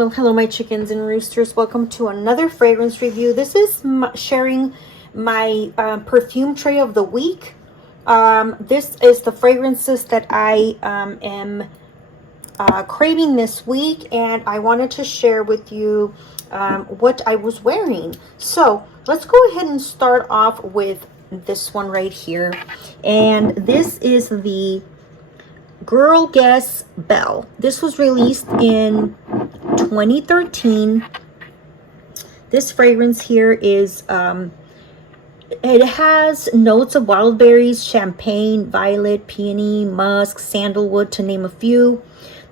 Well, hello my chickens and roosters. Welcome to another fragrance review. This is sharing my perfume tray of the week. This is the fragrances that I am craving this week, and I wanted to share with you what I was wearing. So let's go ahead and start off with this one right here. And this is the Girl Guess Belle. This was released in 2013. This fragrance here is it has notes of wild berries, champagne, violet, peony, musk, sandalwood, to name a few.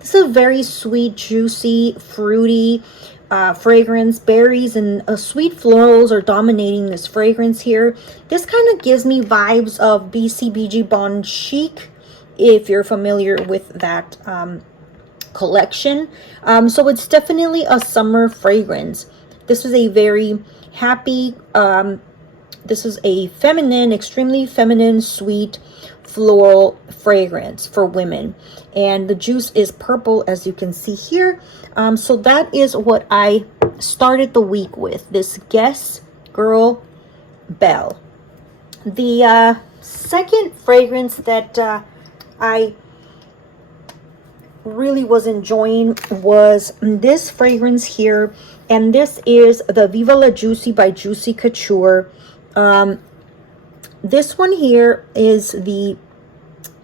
This is a very sweet, juicy, fruity fragrance. Berries and sweet florals are dominating this fragrance here. This kind of gives me vibes of BCBG Bon Chic, if you're familiar with that collection. So it's definitely a summer fragrance. This is a very happy, this is a feminine, extremely feminine, sweet floral fragrance for women. And the juice is purple, as you can see here. So that is what I started the week with, this Guess Girl Belle. The second fragrance that I really was enjoying was this fragrance here, and this is the Viva La Juicy by Juicy Couture. This one here is the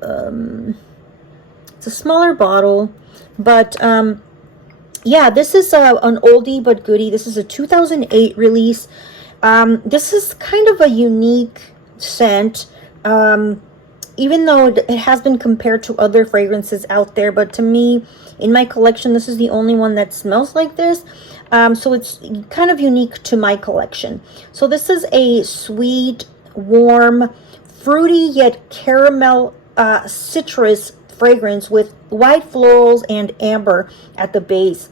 it's a smaller bottle, but yeah, this is an oldie but goodie. This is a 2008 release. This is kind of a unique scent, even though it has been compared to other fragrances out there, but to me, in my collection, this is the only one that smells like this. So it's kind of unique to my collection. So this is a sweet, warm, fruity yet caramel citrus fragrance with white florals and amber at the base.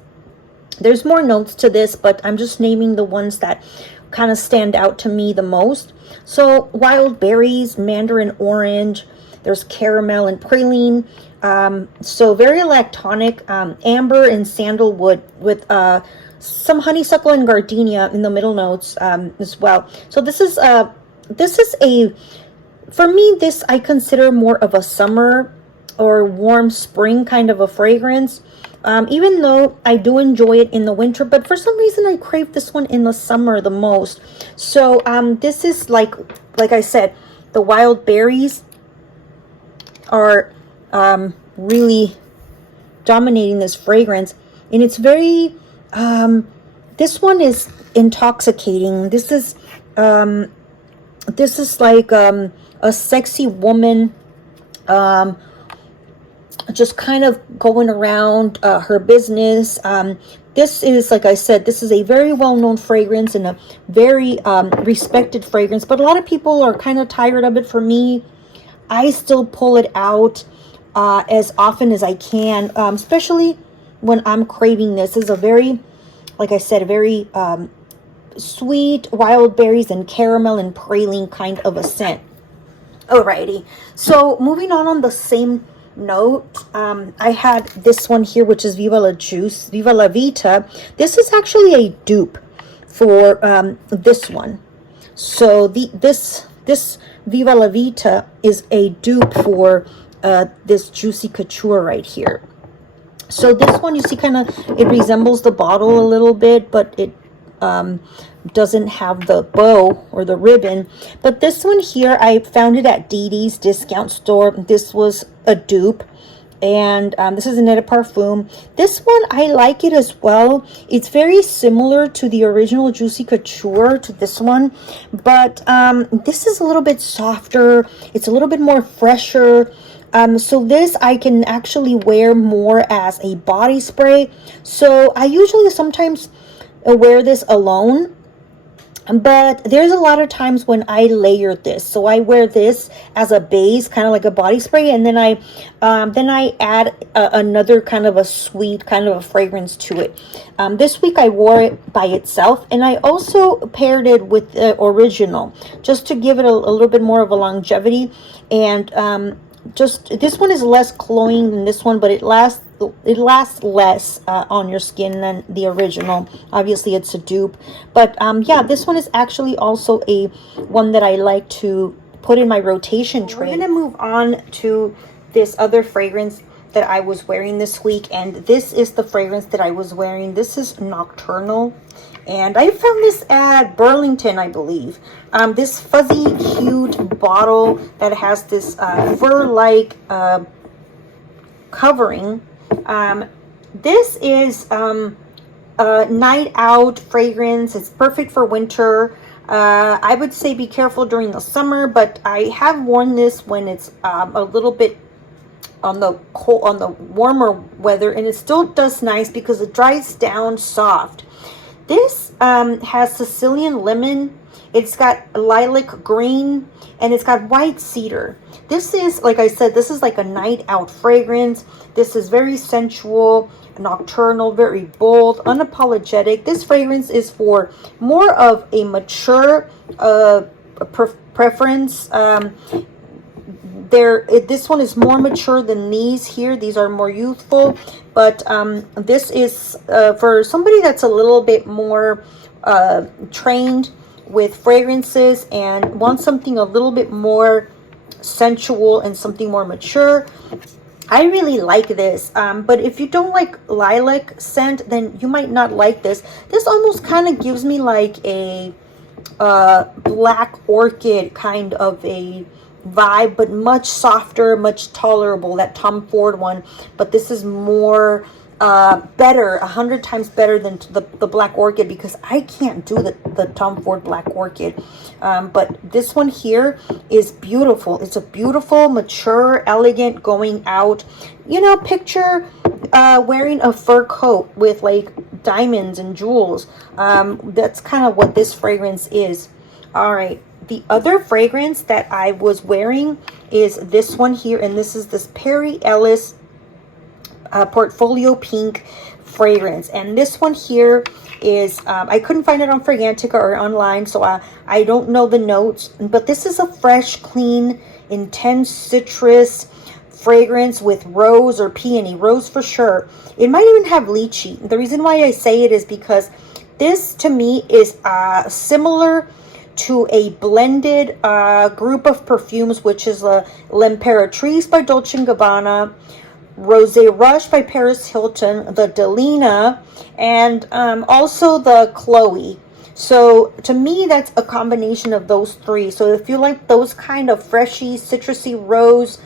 There's more notes to this, but I'm just naming the ones that kind of stand out to me the most. So wild berries, mandarin orange, there's caramel and praline. So very lactonic, amber and sandalwood with some honeysuckle and gardenia in the middle notes as well. So this is a, for me, this I consider more of a summer or warm spring kind of a fragrance. Even though I do enjoy it in the winter, but for some reason I crave this one in the summer the most. So this is like I said, the wild berries are really dominating this fragrance, and it's very this one is intoxicating. This is like a sexy woman just kind of going around her business. This is, like I said, this is a very well-known fragrance and a very respected fragrance, but a lot of people are kind of tired of it. For me, I still pull it out as often as I can, especially when I'm craving this. This is a very, like I said, a very sweet wild berries and caramel and praline kind of a scent. Alrighty, so moving on the same note, I had this one here, which is Viva La Vita. This is actually a dupe for this one. So this Viva La Vita is a dupe for this Juicy Couture right here. So this one, you see, kind of it resembles the bottle a little bit, but it doesn't have the bow or the ribbon. But this one here, I found it at Didi's discount store. This was a dupe, and this is a Perfume. This one, I like it as well. It's very similar to the original Juicy Couture, to this one, but this is a little bit softer. It's a little bit more fresher. So this I can actually wear more as a body spray. So I usually sometimes wear this alone, but there's a lot of times when I layer this. So I wear this as a base, kind of like a body spray, and then I add another kind of a sweet kind of a fragrance to it. This week I wore it by itself, and I also paired it with the original just to give it a little bit more of a longevity. And just this one is less cloying than this one, but it lasts it lasts less on your skin than the original. Obviously it's a dupe, but yeah, this one is actually also a one that I like to put in my rotation tray. We're gonna move on to this other fragrance that I was wearing this week, and this is the fragrance that I was wearing. This is Nocturnal, and I found this at Burlington, I believe. This fuzzy hued bottle that has this fur-like covering. This is a night out fragrance. It's perfect for winter. I would say be careful during the summer, but I have worn this when it's a little bit on the cold, on the warmer weather, and it still does nice because it dries down soft. This has Sicilian lemon, it's got lilac green, and it's got white cedar. This is, like I said, this is like a night out fragrance. This is very sensual, nocturnal, very bold, unapologetic. This fragrance is for more of a mature preference. This one is more mature than these here. These are more youthful, but this is for somebody that's a little bit more trained with fragrances and wants something a little bit more sensual and something more mature. I really like this, but if you don't like lilac scent, then you might not like this. This almost kind of gives me like a black orchid kind of a vibe, but much softer, much tolerable, that Tom Ford one. But this is more better, 100 times better than the black orchid, because I can't do the Tom Ford black orchid. But this one here is beautiful. It's a beautiful, mature, elegant going out. You know, picture wearing a fur coat with like diamonds and jewels. That's kind of what this fragrance is. All right. The other fragrance that I was wearing is this one here, and this is this Perry Ellis Portfolio Pink fragrance. And this one here is, I couldn't find it on Fragrantica or online, so I don't know the notes, but this is a fresh, clean, intense citrus fragrance with rose or peony, rose for sure. It might even have lychee. The reason why I say it is because this to me is similar to a blended group of perfumes, which is L'Imperatrice by Dolce & Gabbana, Rosé Rush by Paris Hilton, the Delina, and also the Chloe. So to me, that's a combination of those three. So if you like those kind of freshy, citrusy rose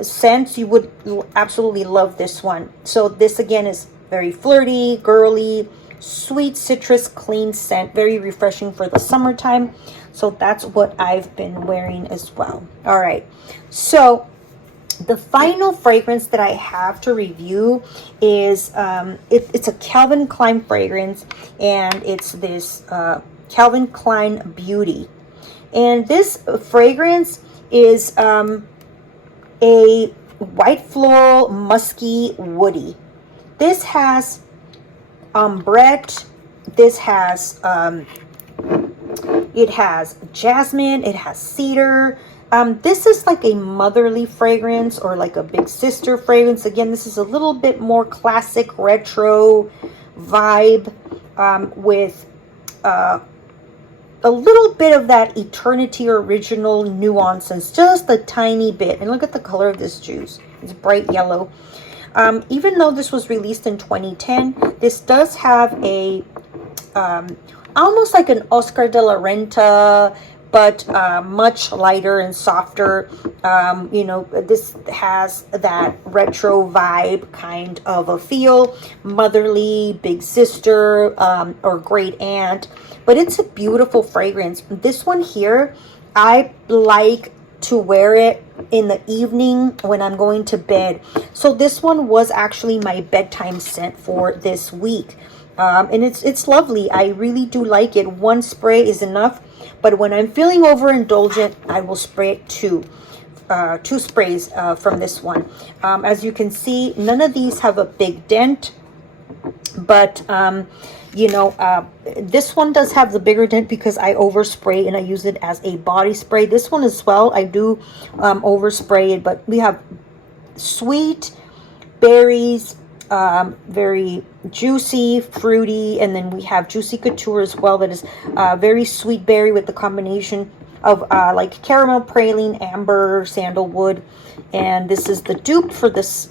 scents, you would absolutely love this one. So this again is very flirty, girly, sweet citrus, clean scent, very refreshing for the summertime. So that's what I've been wearing as well. All right, so the final fragrance that I have to review is it's a Calvin Klein fragrance, and it's this Calvin Klein Beauty. And this fragrance is a white floral, musky, woody. This has ambrette, this has it has jasmine, it has cedar. This is like a motherly fragrance, or like a big sister fragrance. Again, this is a little bit more classic retro vibe, with a little bit of that Eternity Original nuances, just a tiny bit. And look at the color of this juice. It's bright yellow. Even though this was released in 2010, this does have a almost like an Oscar de la Renta, but much lighter and softer. You know, this has that retro vibe kind of a feel, motherly, big sister, or great aunt. But it's a beautiful fragrance. This one here, I like to wear it in the evening when I'm going to bed. So this one was actually my bedtime scent for this week. And it's lovely. I really do like it. One spray is enough, but when I'm feeling overindulgent, I will spray two sprays from this one. As you can see, none of these have a big dent, but you know, this one does have the bigger dent because I overspray and I use it as a body spray. This one as well, I do overspray it, but we have sweet, berries, very juicy, fruity, and then we have Juicy Couture as well, that is very sweet berry with the combination of like caramel, praline, amber, sandalwood. And this is the dupe for this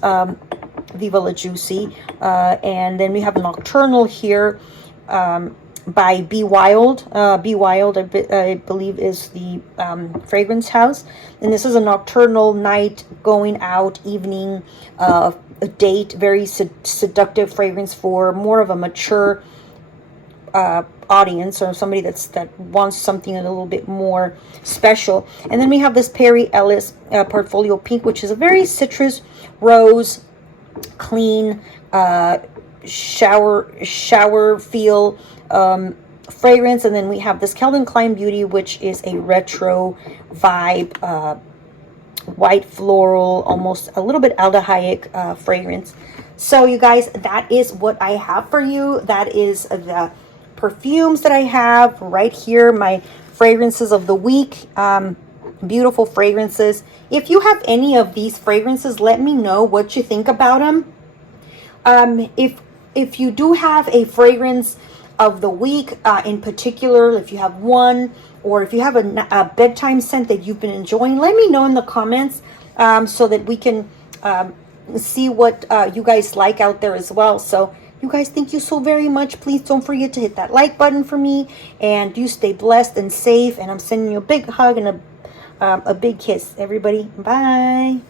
Viva La Juicy. And then we have Nocturnal here by B.WYLD. B.WYLD, I believe, is the fragrance house. And this is a nocturnal night, going out, evening, a date, very seductive fragrance for more of a mature audience, or somebody that wants something a little bit more special. And then we have this Perry Ellis Portfolio Pink, which is a very citrus, rose, clean, shower feel fragrance. And then we have this Calvin Klein Beauty, which is a retro vibe, white floral, almost a little bit aldehydic fragrance. So you guys, that is what I have for you. That is the perfumes that I have right here, my fragrances of the week. Beautiful fragrances. If you have any of these fragrances, let me know what you think about them. If you do have a fragrance of the week in particular, if you have one, or if you have a bedtime scent that you've been enjoying, let me know in the comments so that we can see what you guys like out there as well. So you guys, thank you so very much. Please don't forget to hit that like button for me, and you stay blessed and safe. And I'm sending you a big hug and a big kiss, everybody. Bye.